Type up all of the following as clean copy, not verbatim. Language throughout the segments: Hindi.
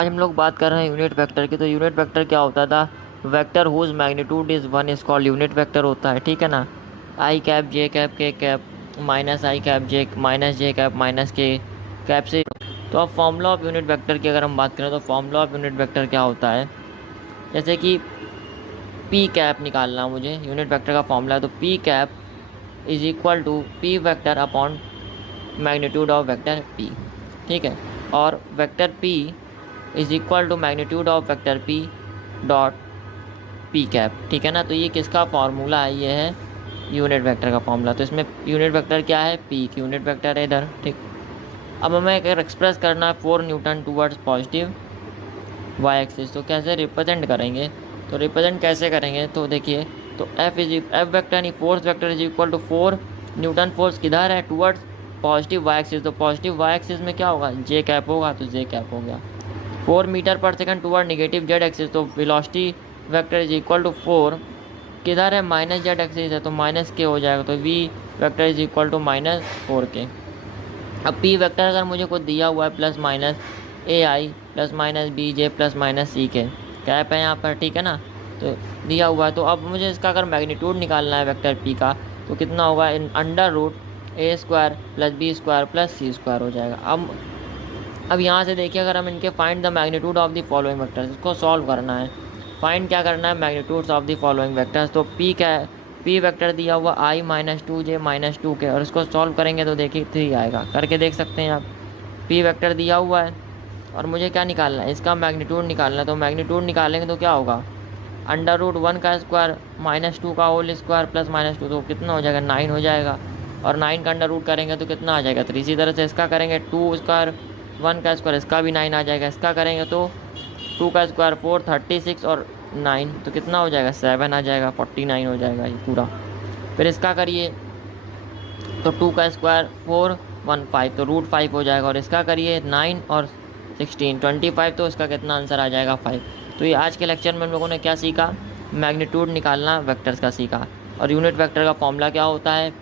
आज हम लोग बात कर रहे हैं यूनिट वेक्टर की। तो यूनिट वेक्टर क्या होता था? Vector whose magnitude is one is called unit vector होता है, ठीक है ना। I cap J cap K cap minus I cap J minus J cap minus K cap से। तो अब फॉर्मूला ऑफ यूनिट वेक्टर की अगर हम बात करें तो फॉर्मूला ऑफ यूनिट वेक्टर क्या होता है? जैसे कि पी कैप निकालना मुझे यूनिट वेक्टर का फॉर्मूला है, तो P cap is equal to P vector upon magnitude of vector P, ठीक है। और vector P is equal to magnitude of vector P dot P cap, ठीक है ना। तो ये किसका फार्मूला है? ये है यूनिट वेक्टर का फार्मूला। तो इसमें यूनिट वेक्टर क्या है? पी की यूनिट वेक्टर है इधर, ठीक। अब हमें अगर एक्सप्रेस करना है 4 newton towards positive Y axis, तो कैसे रिप्रेजेंट करेंगे? तो रिप्रेजेंट कैसे करेंगे? तो देखिए, तो एफ वेक्टर यानी force vector is equal to 4 newton force किधर है? Towards positive Y axis. तो पॉजिटिव वाई एक्सिस में क्या होगा? जे कैप होगा, तो जे कैप हो गया। 4 मीटर पर second toward negative Z axis, तो velocity vector is equal to 4 किधर है? माइनस जेड एक्सिस है, तो माइनस के हो जाएगा। तो V vector is equal to -4 K. अब पी वेक्टर अगर मुझे कुछ दिया हुआ है plus minus A I plus minus B J plus minus C के कैप है यहाँ पर, ठीक है ना। तो दिया हुआ है, तो अब मुझे इसका अगर मैग्नीट्यूड निकालना है वेक्टर पी का, तो कितना होगा? Under root A square plus B square plus C square हो जाएगा। अब यहाँ से देखिए, अगर हम इनके find the magnitude of the following vectors, इसको सॉल्व करना है। फाइंड क्या करना है? Magnitudes of the following vectors. तो पी क्या है? पी वेक्टर दिया हुआ आई -2 जे -2 के, और इसको सॉल्व करेंगे तो देखिए 3 आएगा। करके देख सकते हैं आप। पी वेक्टर दिया हुआ है और मुझे क्या निकालना है? इसका मैग्नीट्यूड निकालना है। तो मैग्नीट्यूड निकालेंगे तो क्या होगा? अंडर रूट 1 का स्क्वायर -2 का होल स्क्वायर प्लस -2, तो कितना हो जाएगा? 9 हो जाएगा। और 9 का अंडर रूट करेंगे तो कितना आ जाएगा? 3। इसी तरह से इसका करेंगे 2 स्क्वायर 1 का स्क्वायर, इसका भी 9 आ जाएगा। इसका करेंगे तो 2 का स्क्वायर 4 36 और 9, तो कितना हो जाएगा? 7 आ जाएगा। 49 हो जाएगा ये पूरा। फिर इसका करिए तो 2 का स्क्वायर 4 1 5, तो रूट 5 हो जाएगा। और इसका करिए 9 और 16 25, तो इसका कितना आंसर आ जाएगा? 5। तो ये आज के लेक्चर में हम लोगों ने क्या सीखा? मैग्नीट्यूड निकालना वेक्टर्स का सीखा। और यूनिट वेक्टर का फॉर्मूला क्या होता है?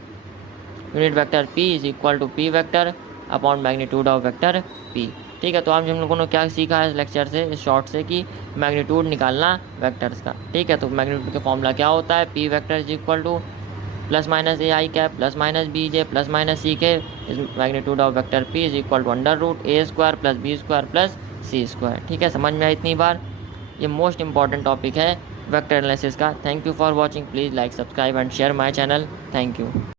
Unit vector P is equal to P vector upon magnitude of vector P, ठीक है। तो आज हम लोगों ने क्या सीखा है इस लेक्चर से, इस शॉर्ट से, कि मैग्नीट्यूड निकालना वेक्टर्स का, ठीक है। तो मैग्नीट्यूड का फॉर्मूला क्या होता है? P vector is equal to plus minus A I cap plus minus B J plus minus C K is magnitude of vector P is equal to under root A square plus B square plus C square, ठीक है। समझ में आया इतनी बार? ये मोस्ट इंपॉर्टेंट टॉपिक है वेक्टर एनालिसिस का। Thank you for watching. Please like subscribe and share my channel. Thank you.